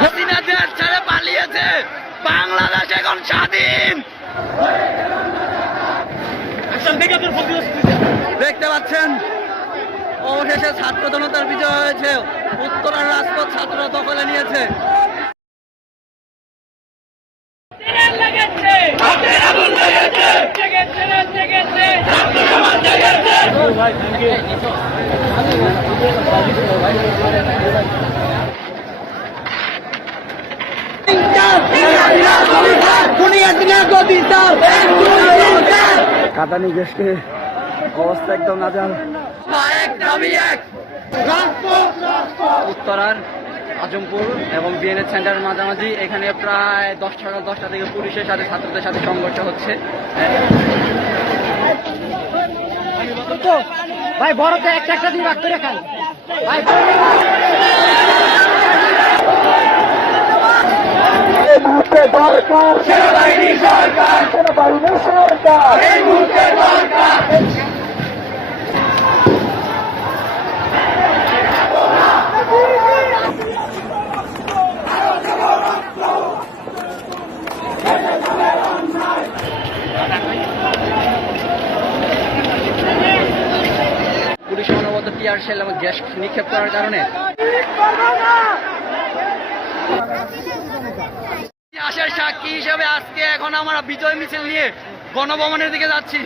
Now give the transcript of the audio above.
হাসিনা দেশ ছেড়ে পালিয়েছে, বাংলাদেশ এখন স্বাধীন। দেখতে পাচ্ছেন অবশেষে ছাত্র জনতার বিজয় হয়েছে, উত্তরার রাজপথ ছাত্ররা দখলে নিয়েছে। কাঁদানি দেশকে অবস্থা একদম নাজাল। উত্তরার আজমপুর এবং বিএনএ সেন্টার মাঝামাঝি এখানে প্রায় 10টা থেকে পুলিশের সাথে ছাত্রদের সাথে সংঘর্ষ হচ্ছে। ভাই বড়তে একটা দিয়ে ভাগ করে খান ভাই। এই মুহূর্তে দরকার সেনাবাহিনী সরকার, সেনাবাহিনী সরকার এই মুহূর্তে দরকার। পুলিশ অনবরত টিয়ার শেল এবং গ্যাস নিক্ষেপ করার কারণে ইতিহাসের সাক্ষী হিসেবে আজকে এখন আমরা বিজয় মিছিল নিয়ে গণভবনের দিকে যাচ্ছি।